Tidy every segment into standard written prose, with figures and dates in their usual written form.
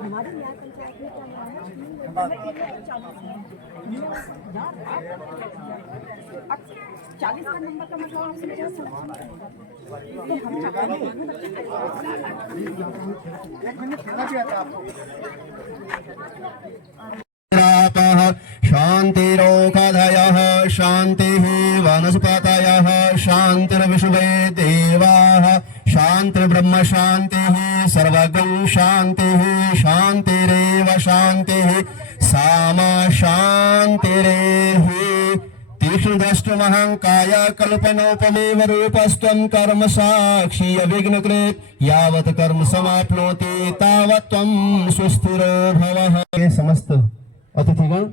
हमारे न्याय पंचायत में क्या है 40 का नंबर का मतलब आपसे क्या तो हम एक मिनट खेलना चाहिए था आपको। शान्तिरोषधयः शान्तिः वनस्पतयः शान्तिर्विश्वे देवाः शान्तिर्ब्रह्म शान्तिः सर्वगं शान्तिः शान्तिरेव शान्तिः सामा शान्तिरेः तीक्ष्णदृष्टमहङ्काय कल्पनोपमेव रूपस्त्वं कर्म साक्षी अविघ्नकृत् यावत् कर्म समाप्नोति तावत् त्वं सुस्थिरो भवः। समस्त अतिथिगण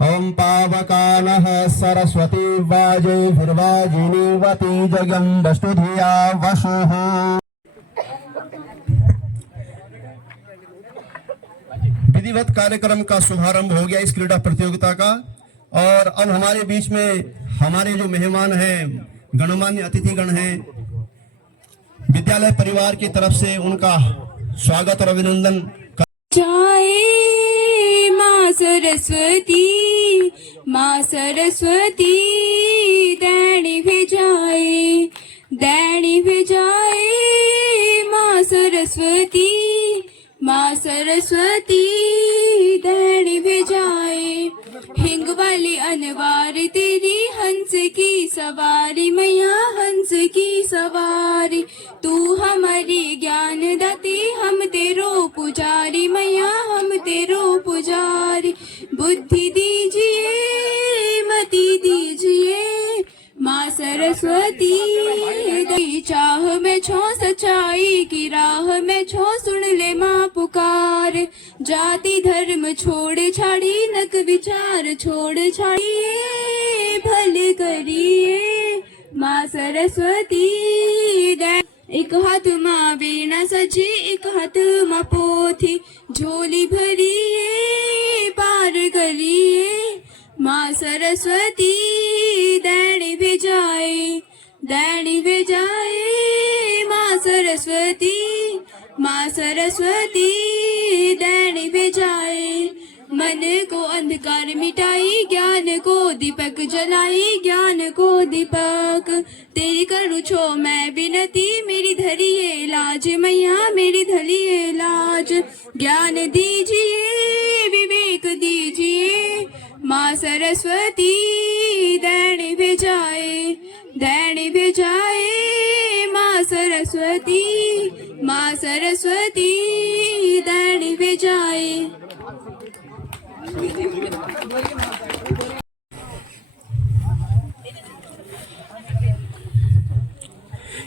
ओम पावकानः सरस्वती वाजेभिर्वाजिनीवती जगं वस्तुधिया वसुः। विधिवत कार्यक्रम का शुभारंभ हो गया इस क्रीड़ा प्रतियोगिता का और अब हमारे बीच में हमारे जो मेहमान हैं गणमान्य अतिथिगण हैं विद्यालय परिवार की तरफ से उनका स्वागत और अभिनंदन माँ सरस्वती दैनी भेजाए माँ सरस्वती दैनी भेजाए हिंग वाली अनवार तेरी हंस की सवारी मैया हंस की सवारी तू हमारी ज्ञान दाती हम तेरो पुजारी मैया हम तेरो पुजारी बुद्धि दीजिए मति दीजिए माँ सरस्वती दी चाह में छो सच्चाई की राह में छो सुन ले माँ पुकार जाति धर्म छोड़ छाड़ी नक विचार छोड़ छाड़िए भल करिए माँ सरस्वती एक हाथ माँ वीणा सजी एक हाथ माँ पोथी झोली भरिए पार करिए माँ सरस्वती दैनी भेजाए माँ सरस्वती दैनी भेजाए मन को अंधकार मिटाई ज्ञान को दीपक जलाई ज्ञान को दीपक तेरी करूँ छो मैं विनती मेरी धरिए लाज मैया मेरी धरिए लाज ज्ञान दीजिए विवेक दीजिए माँ सरस्वती दैनी भेजाए माँ सरस्वती दैनी भेजाए।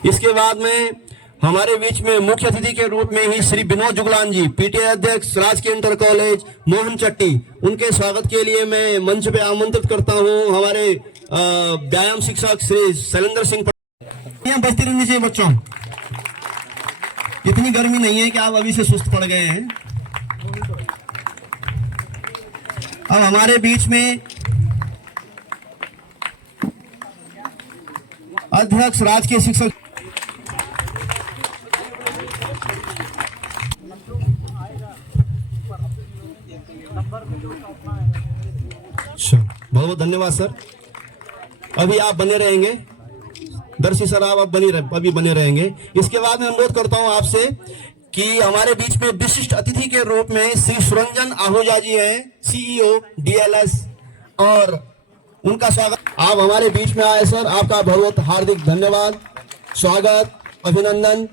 इसके बाद में हमारे बीच में मुख्य अतिथि के रूप में ही श्री विनोद जुगलान जी पीटीए अध्यक्ष राजकीय इंटर कॉलेज मोहन चट्टी उनके स्वागत के लिए मैं मंच पे आमंत्रित करता हूं। हमारे व्यायाम शिक्षक श्री शैलेंद्र सिंह बस्ती रहनी चाहिए बच्चों इतनी गर्मी नहीं है कि आप अभी से सुस्त पड़ गए हैं। अब हमारे बीच में अध्यक्ष राजकीय शिक्षक बहुत बहुत धन्यवाद सर। अभी आप बने रहेंगे दर्शी सर आप अभी बने रहेंगे। इसके बाद मैं अनुरोध करता हूं आपसे कि हमारे बीच में विशिष्ट अतिथि के रूप में श्री सुरंजन आहूजा जी हैं सीईओ डीएलएस और उनका स्वागत। आप हमारे बीच में आए सर आपका बहुत हार्दिक धन्यवाद स्वागत अभिनंदन।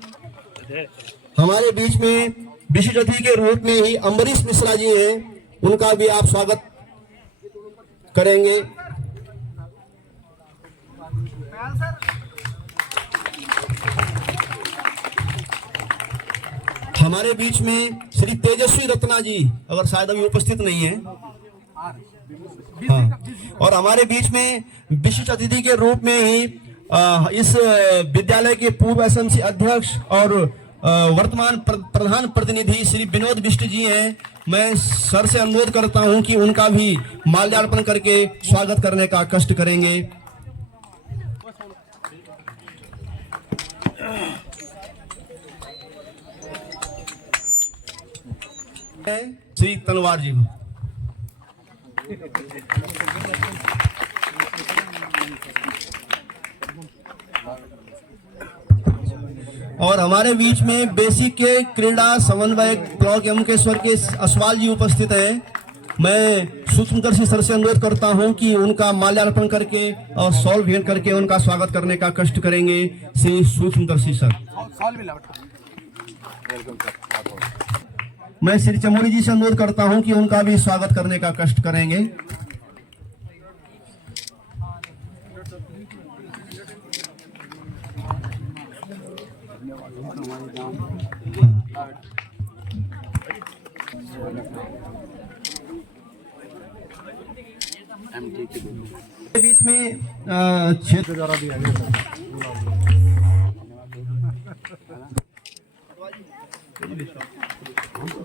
हमारे बीच में विशिष्ट अतिथि के रूप में ही अम्बरीश मिश्रा जी हैं उनका भी आप स्वागत करेंगे। हमारे बीच में श्री तेजस्वी रत्ना जी अगर शायद अभी उपस्थित नहीं है हाँ। और हमारे बीच में विशिष्ट अतिथि के रूप में ही इस विद्यालय के पूर्व एसएमसी अध्यक्ष और वर्तमान प्रधान प्रतिनिधि श्री विनोद बिष्ट जी हैं। मैं सर से अनुरोध करता हूं कि उनका भी माल्यार्पण करके स्वागत करने का कष्ट करेंगे। श्री तनवार जी। और हमारे बीच में बेसिक के क्रीड़ा समन्वयक ब्लॉक यमकेश्वर के असवाल जी उपस्थित हैं। मैं सूक्ष्मदर्शी सर से अनुरोध करता हूं कि उनका माल्यार्पण करके और शॉल भेंट करके उनका स्वागत करने का कष्ट करेंगे श्री सूक्ष्मदर्शी सर। मैं श्री चमोली जी से अनुरोध करता हूं कि उनका भी स्वागत करने का कष्ट करेंगे। बीच में क्षेत्र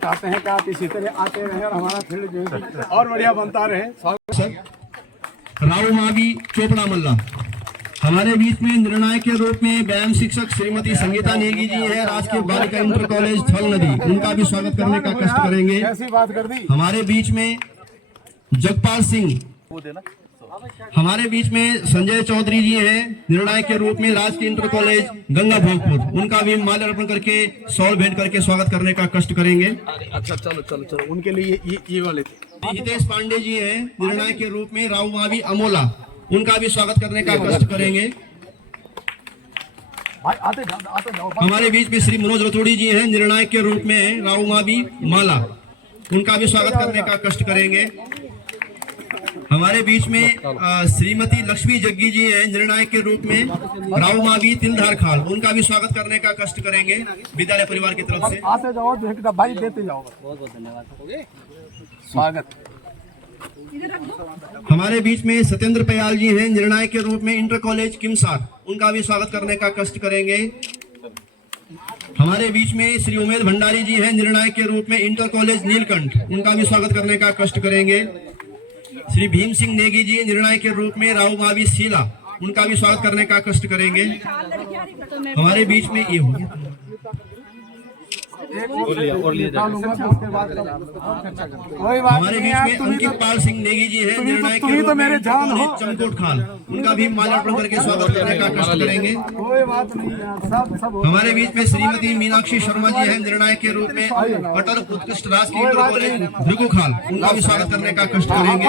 चाहते हैं कि आप इसी तरह आते रहे और हमारा फील्ड जो है और बढ़िया बनता रहे। सर राव मावी चोपड़ा मल्ला हमारे बीच में निर्णायक के रूप में व्यायाम शिक्षक श्रीमती संगीता नेगी जी है, राजकीय बालिका इंटर कॉलेज थल नदी, उनका भी स्वागत करने का कष्ट करेंगे। ऐसी बात कर दी। हमारे बीच में जगपाल सिंह, हमारे बीच में संजय चौधरी जी हैं, निर्णायक के रूप में राजकीय इंटर कॉलेज गंगा भोगपुर, उनका भी माल्यार्पण करके शॉल भेंट करके स्वागत करने का कष्ट करेंगे। अच्छा चलो चलो चलो, उनके लिए ये वाले थे। हितेश पांडे जी हैं, निर्णायक के रूप में राव मावी अमोला, उनका भी स्वागत करने का कष्ट करेंगे। आते जाओ। हमारे बीच में श्री मनोज रतोड़ी जी हैं, निर्णायक के रूप में राव मावी माला, उनका भी स्वागत करने का कष्ट करेंगे। हमारे बीच में श्रीमती लक्ष्मी जग्गी जी हैं, निर्णायक के रूप में राव मावी तिलधार खाल, उनका भी स्वागत करने का कष्ट करेंगे विद्यालय परिवार की तरफ से। आते जाओ, भाई देते जाओ। बहुत बहुत धन्यवाद, स्वागत। हमारे बीच में सत्येंद्र पयाल जी हैं, निर्णायक के रूप में इंटर कॉलेज किमसार, उनका भी स्वागत करने का कष्ट करेंगे। हमारे बीच में श्री उमेद भंडारी जी हैं, निर्णायक के रूप में इंटर कॉलेज नीलकंठ, उनका भी स्वागत करने का कष्ट करेंगे। श्री भीम सिंह नेगी जी निर्णायक के रूप में राव मावी शीला, उनका भी स्वागत करने का कष्ट करेंगे। हमारे बीच में ये हो गया, हमारे बीच में अंकित पाल सिंह नेगी जी हैं, निर्णायक के रूप में चमकोट खाल, उनका भी माल्यार्पण करके स्वागत करने का कष्ट करेंगे। हमारे बीच में श्रीमती मीनाक्षी शर्मा जी हैं, निर्णायक के रूप में अटल उत्कृष्ट राजकीय इंटर कॉलेज भृगु खाल, उनका भी स्वागत करने का कष्ट करेंगे।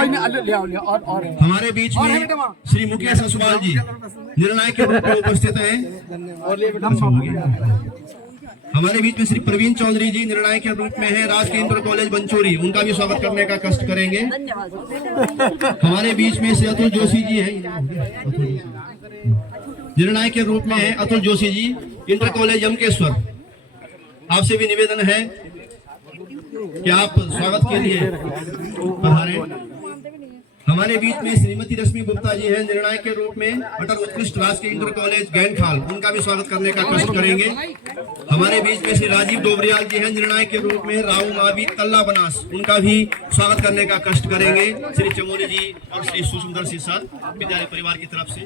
हमारे बीच में श्री मुकेश असवाल जी निर्णायक के रूप में उपस्थित हैं। हमारे बीच में श्री प्रवीण चौधरी जी निर्णायक के रूप में है, राजकीय इंटर कॉलेज बंचोरी, उनका भी स्वागत करने का कष्ट करेंगे। हमारे बीच में श्री अतुल जोशी जी हैं, निर्णायक के रूप में है अतुल जोशी जी, इंटर कॉलेज यमकेश्वर। आपसे भी निवेदन है कि आप स्वागत के लिए पधारें। हमारे बीच में श्रीमती रश्मि गुप्ता जी हैं, निर्णायक के रूप में अटल उत्कृष्ट राजकीय इंटर कॉलेज गैनखाल, उनका भी स्वागत करने का कष्ट करेंगे। हमारे बीच में श्री राजीव डोबरियाल जी हैं, निर्णायक के रूप में राव मावी तल्ला बनास, उनका भी स्वागत करने का कष्ट करेंगे श्री चमोली जी और श्री सुसुंदरसी सर विद्यालय परिवार की तरफ से।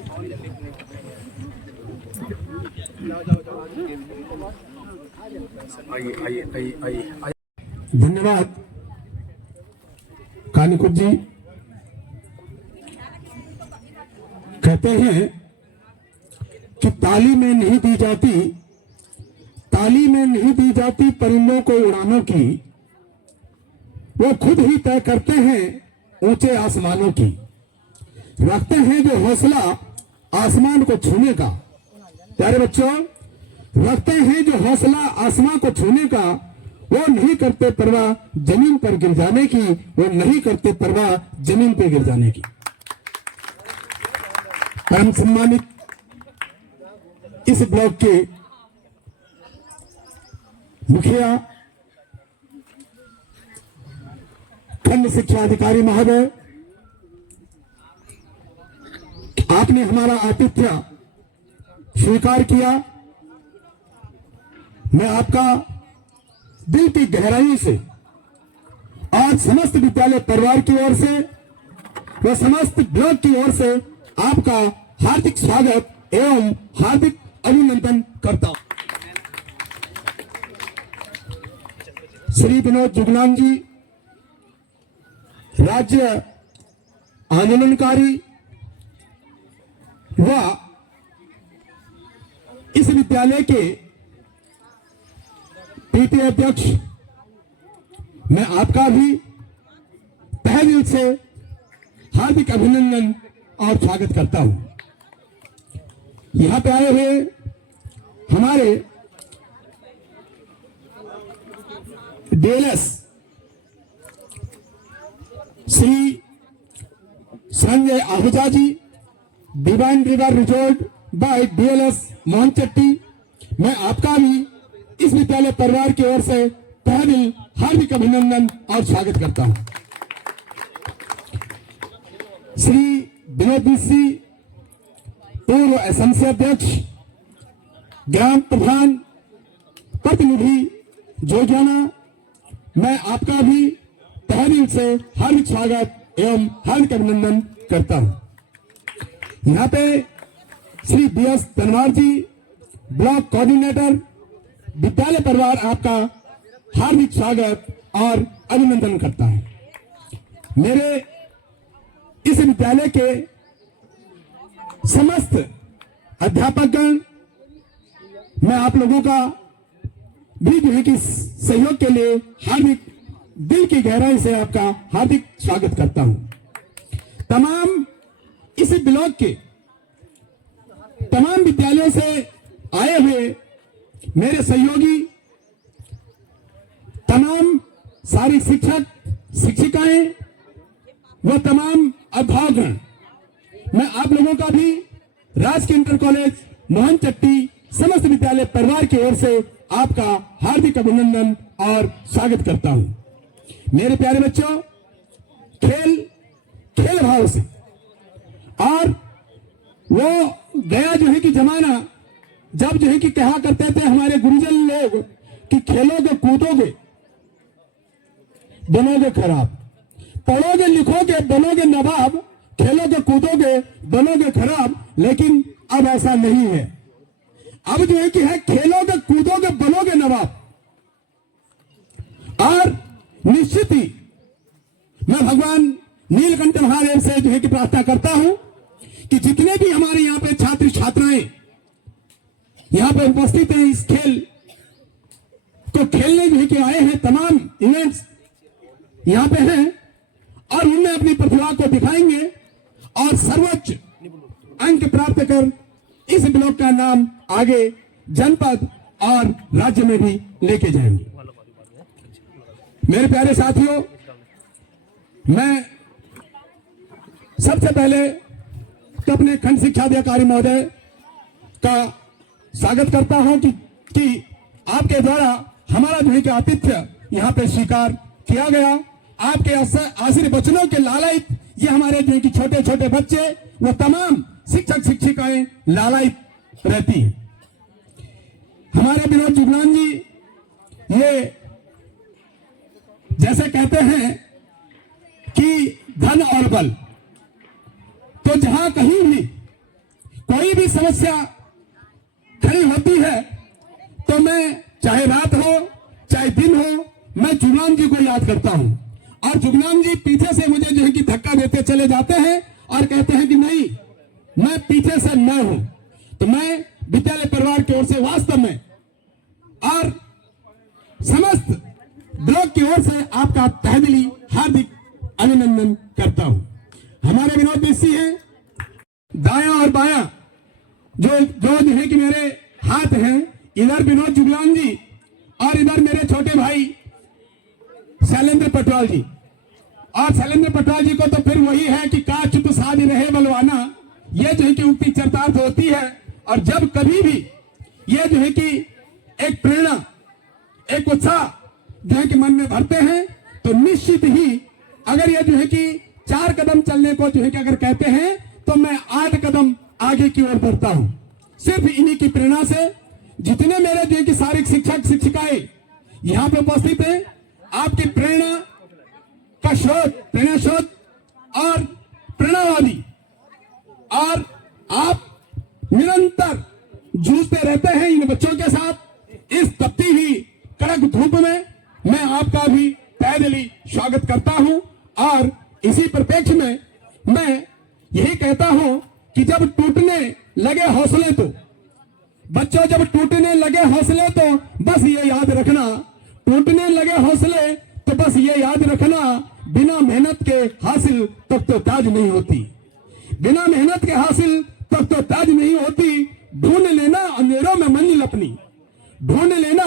आइए। धन्यवाद कानिकुट जी। कहते हैं कि ताली में नहीं दी जाती परिंदों को उड़ानों की, वो खुद ही तय करते हैं ऊंचे आसमानों की, रखते हैं जो हौसला आसमान को छूने का। प्यारे बच्चों, रखते हैं जो हौसला आसमान को छूने का, वो नहीं करते परवाह जमीन पर गिर जाने की, वो नहीं करते परवाह जमीन पर गिर जाने की। परम सम्मानित इस ब्लॉक के मुखिया खंड शिक्षा अधिकारी महोदय, आपने हमारा आतिथ्य स्वीकार किया। मैं आपका दिल की गहराई से आज समस्त विद्यालय परिवार की ओर से व समस्त ब्लॉक की ओर से आपका हार्दिक स्वागत एवं हार्दिक अभिनंदन करता हूं। श्री विनोद जुगलान जी, राज्य आंदोलनकारी व इस विद्यालय के पीटीए अध्यक्ष, मैं आपका भी तहे दिल से हार्दिक अभिनंदन और स्वागत करता हूं। यहां पे आए हुए हमारे DLS Shri Sanjay Ahuja ji, divine river resort by DLS Mohan Chatti, मैं आपका भी इस विद्यालय परिवार की ओर से तहे दिल हार्दिक अभिनंदन और स्वागत करता हूं। श्री विनोद मिश्री, पूर्व एसएमसी अध्यक्ष, ग्राम प्रधान प्रतिनिधि जोगियाना, मैं आपका भी तहे दिल से हार्दिक स्वागत एवं हार्दिक अभिनंदन करता हूं। यहाँ पे श्री बीएस तनवार जी, ब्लॉक कोऑर्डिनेटर, विद्यालय परिवार आपका हार्दिक स्वागत और अभिनंदन करता है। मेरे इस विद्यालय के समस्त अध्यापकगण, मैं आप लोगों का भी जो है कि सहयोग के लिए हार्दिक दिल की गहराई से आपका हार्दिक स्वागत करता हूं। तमाम इस ब्लॉक के तमाम विद्यालयों से आए हुए मेरे सहयोगी, तमाम सारी शिक्षक शिक्षिकाएं व तमाम अभिभावकगण, मैं आप लोगों का भी राजकीय इंटर कॉलेज मोहन चट्टी समस्त विद्यालय परिवार की ओर से आपका हार्दिक अभिनंदन और स्वागत करता हूं। मेरे प्यारे बच्चों, खेल भाव से, और वो गया जो है कि जमाना जब जो है कि कहा करते थे हमारे गुरुजन लोग कि खेलोगे कूदोगे बनोगे खराब, पढ़ोगे लिखोगे बनोगे नवाब, खेलोगे कूदोगे बनोगे खराब। लेकिन अब ऐसा नहीं है। अब जो है कि है खेलोगे कूदोगे बनोगे नवाब। और निश्चित ही मैं भगवान नीलकंठ महादेव से जो है कि प्रार्थना करता हूं कि जितने भी हमारे यहाँ पे छात्र छात्राएं यहाँ पे उपस्थित हैं, इस खेल को खेलने जो है कि आए हैं, तमाम इवेंट्स यहाँ पे हैं और उनमें अपनी प्रतिभा को दिखाएंगे और सर्वोच्च अंक प्राप्त कर इस ब्लॉक का नाम आगे जनपद और राज्य में भी लेके जाएंगे। मेरे प्यारे साथियों, मैं सबसे पहले तो अपने खंड शिक्षा अधिकारी महोदय का स्वागत करता हूं कि आपके द्वारा हमारा जो है कि आतिथ्य यहाँ पे स्वीकार किया गया। आपके आशीर्वाद वचनों के लालयित ये हमारे जो है कि छोटे छोटे बच्चे वो तमाम शिक्षक शिक्षिकाएं लालयित रहती हैं। हमारे विनोद जुगलान जी, ये जैसे कहते हैं कि धन और बल, तो जहां कहीं भी कोई भी समस्या खड़ी होती है तो मैं चाहे रात हो चाहे दिन हो, मैं जुगलान जी को याद करता हूं। और जुगलान जी पीछे से मुझे जो है कि धक्का देते चले जाते हैं और कहते हैं कि नहीं, मैं पीछे से मैं हूं। तो मैं विद्यालय परिवार की ओर से वास्तव में और समस्त ब्लॉक की ओर से आपका तहे दिली हार्दिक अभिनंदन करता हूं। हमारे विनोद मिश्री हैं, दायां और बायां जो है कि मेरे हाथ हैं, इधर विनोद जुगलान जी और इधर मेरे छोटे भाई शैलेंद्र पटवाल जी। और शैलेंद्र पटवाल जी को तो फिर वही है कि का चुप साज रहे बलवाना, ये जो है कि उक्ति चरितार्थ होती है। और जब कभी भी ये जो है कि एक प्रेरणा एक उत्साह जो है कि मन में भरते हैं तो निश्चित ही अगर ये जो है कि 4 कदम चलने को जो है कि अगर कहते हैं तो मैं 8 कदम आगे की ओर बढ़ता हूं। सिर्फ इन्हीं की प्रेरणा से जितने मेरे जो है कि सारे शिक्षक शिक्षिकाएं यहां पे उपस्थित हैं, आपकी प्रेरणा का स्रोत, प्रेरणा स्रोत और प्रेरणावादी, और आप निरंतर जूझते रहते हैं इन बच्चों के साथ इस तपती हुई कड़क धूप में। मैं आपका भी तहे दिली स्वागत करता हूं और इसी परिप्रेक्ष्य में मैं यही कहता हूं कि जब टूटने लगे हौसले तो बच्चों, जब टूटने लगे हौसले तो बस ये याद रखना, टूटने लगे हौसले तो बस ये याद रखना, बिना मेहनत के हासिल तब तो ताज नहीं होती, बिना मेहनत के हासिल तब तो ताज नहीं होती। ढूंढ लेना अंधेरों में मंजिल अपनी, ढूंढ लेना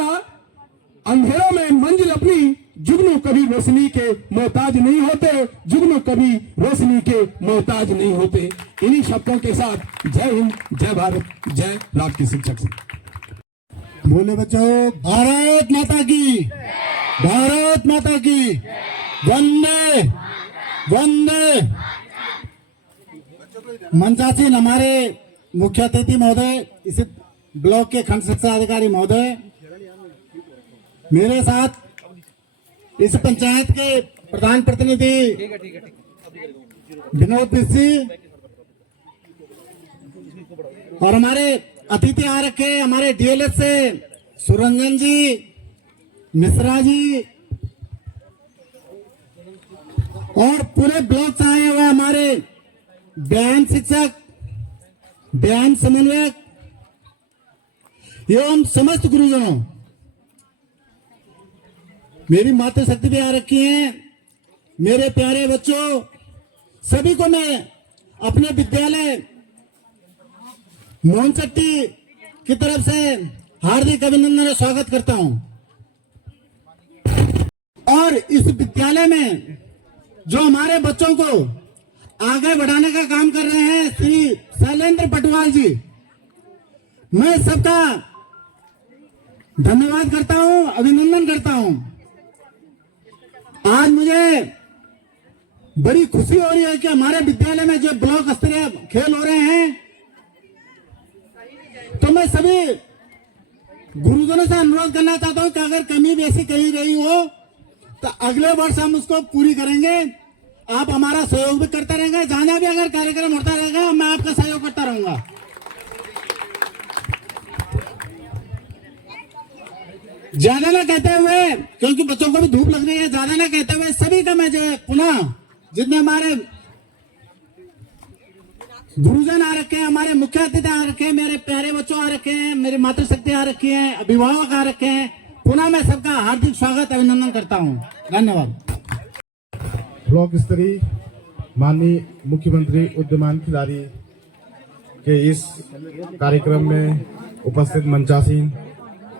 अंधेरों में मंजिल अपनी, जुगनू कभी रोशनी के मोहताज नहीं होते, जुगनू कभी रोशनी के मोहताज नहीं होते। इन्हीं शब्दों के साथ जय हिंद, जय भारत, जय राष्ट्रीय शिक्षक संघ। बोले बच्चों, भारत माता की, भारत माता की, वंदे वंदे। मंचासीन हमारे मुख्य अतिथि महोदय, इस ब्लॉक के खंड शिक्षा अधिकारी महोदय, मेरे साथ इस पंचायत के प्रधान प्रतिनिधि विनोद जी और हमारे अतिथि आ रखे हमारे डीएलएस से सुरंजन जी, मिश्रा जी और पूरे ब्लॉक से आए हुए हमारे व्यायाम शिक्षक, व्यायाम समन्वयक एवं समस्त गुरुजनों, मेरी मातृशक्ति भी आ रखी है। मेरे प्यारे बच्चों, सभी को मैं अपने विद्यालय मोहनचट्टी की तरफ से हार्दिक अभिनंदन और स्वागत करता हूं। और इस विद्यालय में जो हमारे बच्चों को आगे बढ़ाने का काम कर रहे हैं श्री शैलेंद्र पटवाल जी, मैं सबका धन्यवाद करता हूं, अभिनंदन करता हूं। आज मुझे बड़ी खुशी हो रही है कि हमारे विद्यालय में जो ब्लॉक स्तरीय खेल हो रहे हैं, तो मैं सभी गुरुजनों से अनुरोध करना चाहता हूं कि अगर कमी भी ऐसी कहीं रही हो तो अगले वर्ष हम उसको पूरी करेंगे। आप हमारा सहयोग भी करते रहेंगे, जहां भी अगर कार्यक्रम होता रहेगा मैं आपका सहयोग करता रहूंगा। ज्यादा ना कहते हुए, क्योंकि बच्चों को भी धूप लग रही है, ज्यादा ना कहते हुए सभी का मैं जो पुनः जितने हमारे गुरुजन आ रखे हैं, हमारे मुख्य अतिथि आ रखे हैं, मेरे प्यारे बच्चों आ रखे हैं, मेरी मातृशक्ति आ रखी है, अभिभावक आ रखे हैं, पुनः मैं सबका हार्दिक स्वागत अभिनंदन करता हूं। धन्यवाद। ब्लॉक स्तरीय माननीय मुख्यमंत्री उद्यमान खिलाड़ी के इस कार्यक्रम में उपस्थित मंचासीन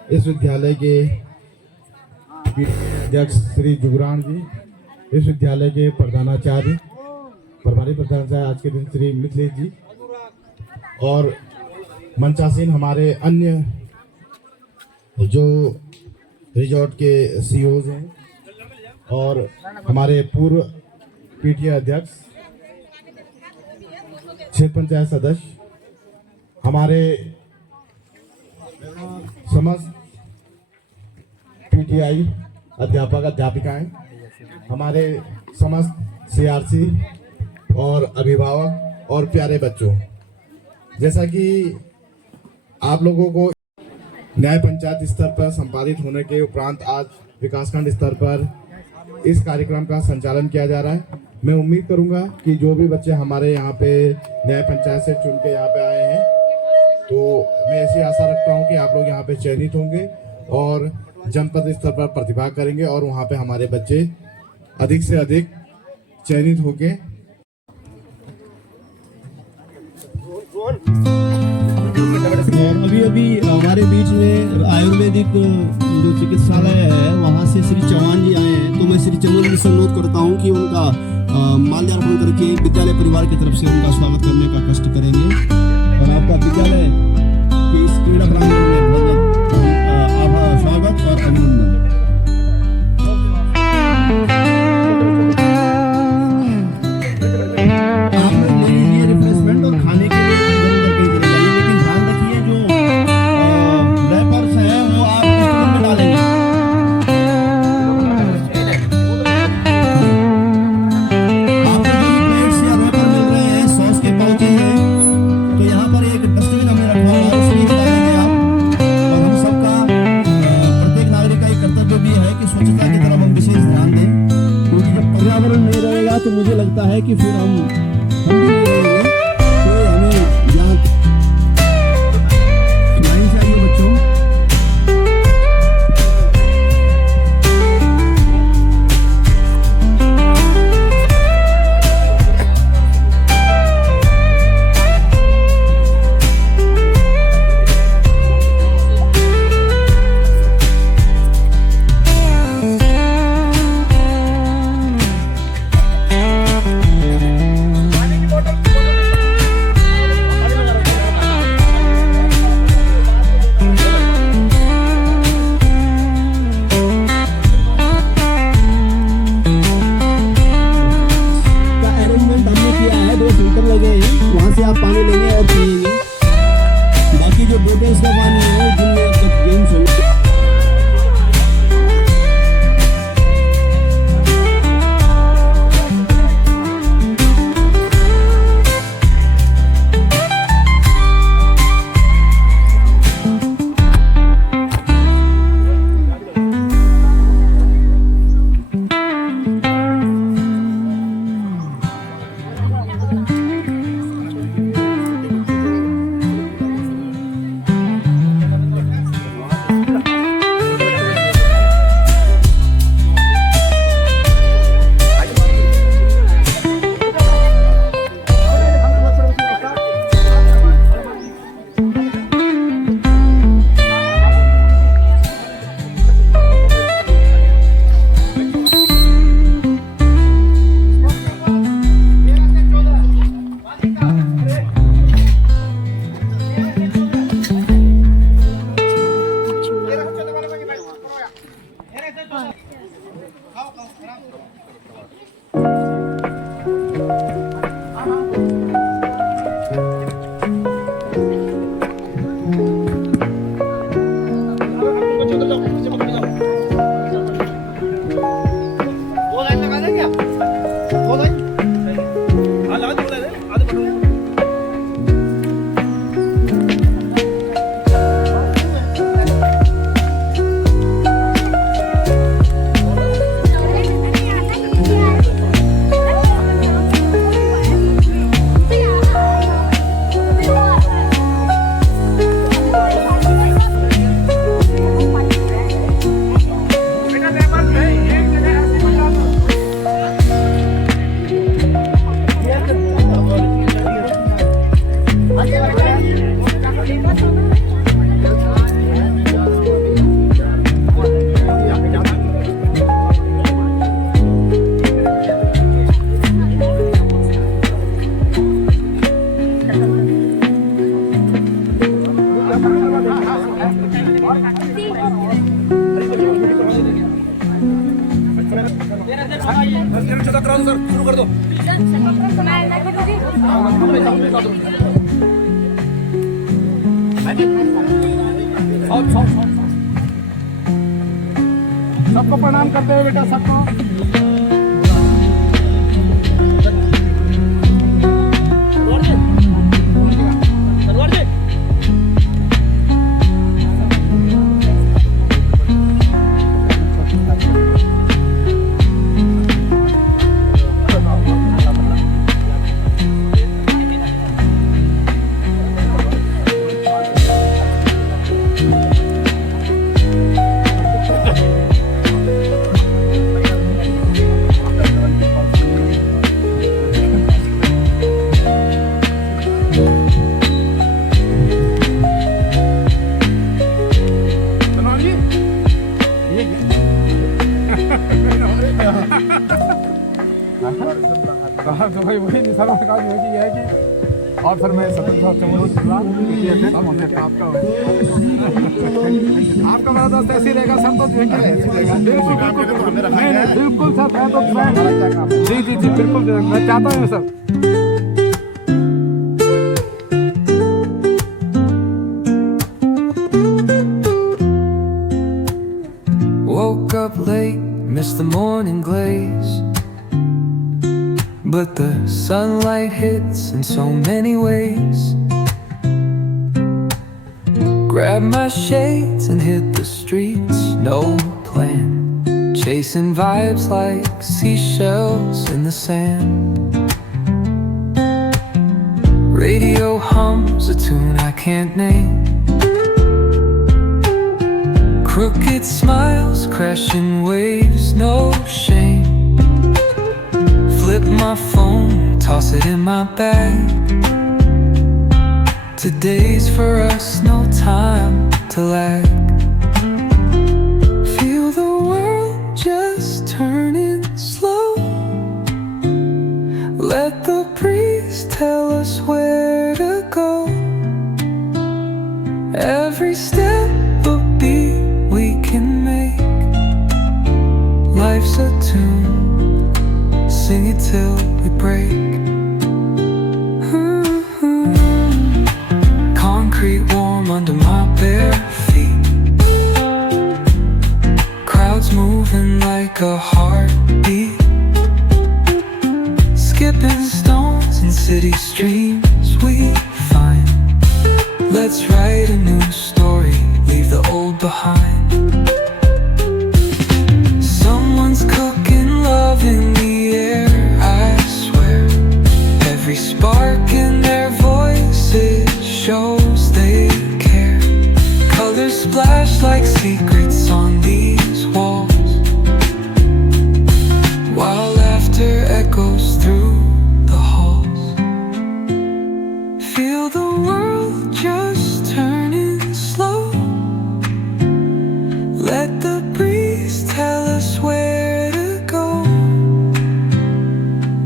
इस विद्यालय के अध्यक्ष श्री जुगरान जी, इस विद्यालय के प्रधानाचार्य, प्रभारी प्रधानाचार्य आज के दिन श्री मिथिलेश जी, और मंचासीन हमारे अन्य जो रिजॉर्ट के सीईओज हैं और हमारे पूर्व पीटीए अध्यक्ष, क्षेत्र पंचायत सदस्य, हमारे समस्त पीटीआई अध्यापक अध्यापिकाएं, हमारे समस्त सीआरसी और अभिभावक और प्यारे बच्चों, जैसा कि आप लोगों को न्याय पंचायत स्तर पर संपादित होने के उपरांत आज विकासखंड स्तर पर इस कार्यक्रम का संचालन किया जा रहा है। मैं उम्मीद करूंगा कि जो भी बच्चे हमारे यहाँ पे न्याय पंचायत से चुन के यहाँ पे आए हैं, तो मैं ऐसी आशा रखता हूँ कि आप लोग यहाँ पे चयनित होंगे और जनपद स्तर पर प्रतिभा करेंगे और वहाँ पे हमारे बच्चे अधिक से अधिक चयनित होके अभी अभी हमारे बीच में आयुर्वेदिक जो चिकित्सालय है वहाँ से श्री चौहान जी आए हैं, तो मैं श्री चौहान जी से अनुरोध करता हूँ कि उनका माल्यार्पण करके विद्यालय परिवार की तरफ से उनका स्वागत करने का कष्ट करेंगे और आपका विद्यालय के इस क्रीड़ा प्रांगण में बहुत स्वागत और अभिनंदन। लगता है कि फिर हम भी नहीं रहेंगे, तो हमें यहाँ लाइन से आइए बच्चों। वहां से आप पानी लेंगे और पिएंगे। बाकी जो बोतल्स का पानी है जिनमें अब तक गेम्स हो शुरू कर दो। सबको प्रणाम करते हुए बेटा सबको। तो भाई वही निशाना का जो है कि यह है कि और फिर मैं सतत आपका बड़ा दोस्त ऐसे रहेगा सर, तो जो है बिल्कुल सर, मैं तो जी जी जी बिल्कुल मैं चाहता हूँ sir. Woke up late, missed the morning glaze, but the sunlight hits in so many ways. Grabbed my shades and hit the streets, no plan, chasing vibes like seashells in the sand. Radio hums a tune I can't name. Crooked smiles, crashing waves, no shame. Flip my phone, toss it in my bag. Today's for us, no time to lag. Feel the world just turning slow. Let the breeze tell us where to go. Every step a beat we can make. Life's a tune, sing it till we break. Concrete warm under my bare feet. Crowds moving like a heartbeat. Skipping stones in city streams we find. Let's write a new story, leave the old behind. Someone's cooking love in the air, I swear. Every spark in their voice, it shows they care. Colors splash like secrets on these walls, while laughter echoes through the halls. Feel the world just turning slow. Let the breeze tell us where to go.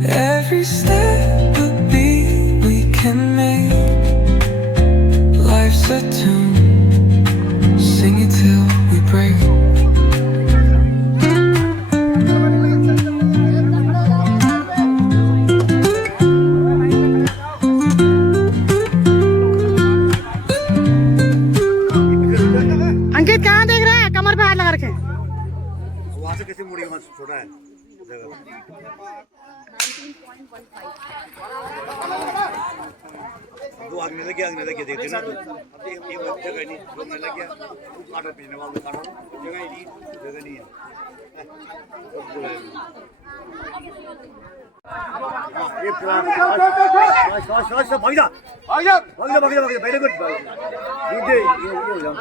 Every step a beat we can make. Life's a tune, sing it till we break. अंकित कहाँ देख रहा है? कमर पे हाथ लगा रखे। वहाँ से कैसे मुड़ेगा? छोटा है जगह। दो आगने लगे देखते ना। अब एक जगह नहीं, रोकने लग गया। काटा पीने वाला काटा, जगह नहीं है। ये प्लान शाबाश भाग जा वेरी गुड ये हो जाओ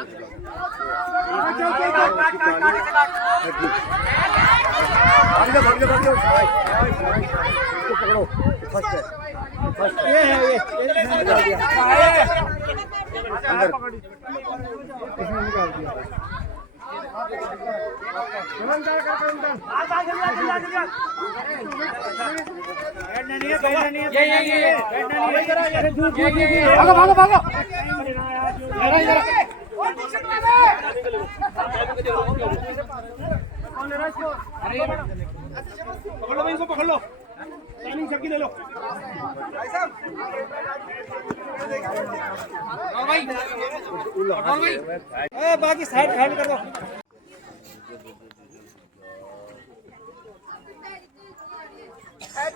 भाग जा इसको पकड़ो फर्स्ट है ये अंदर इसमें निकाल दिया भागो भागो पकड़ लो इसको पकड़ लो टाइमिंग चक्की ले लो भाई बाकी साइड हैंड कर दो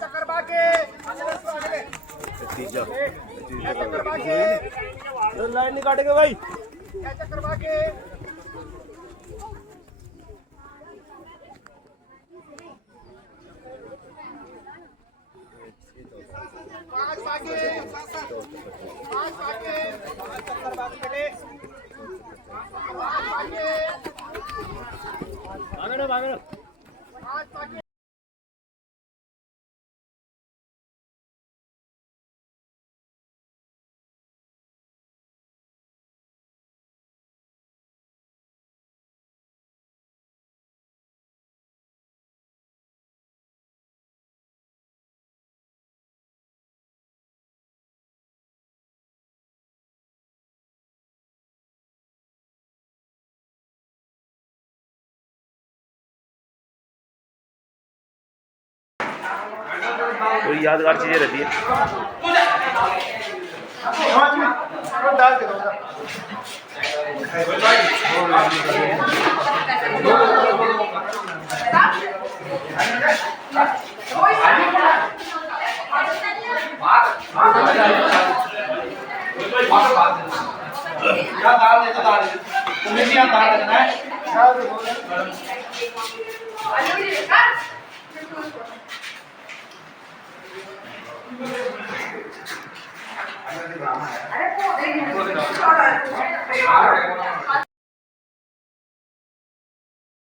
चक्कर बाके चक्कर बाके लाइन नहीं काटेगा भाई चक्कर बाके पांच बाके चक्कर बाके बेटे भागो भागो पांच बाके कोई यादगार चीजें रहती है। क्या दाल दे तो दाल तुम्हें भी दाल देना है अरे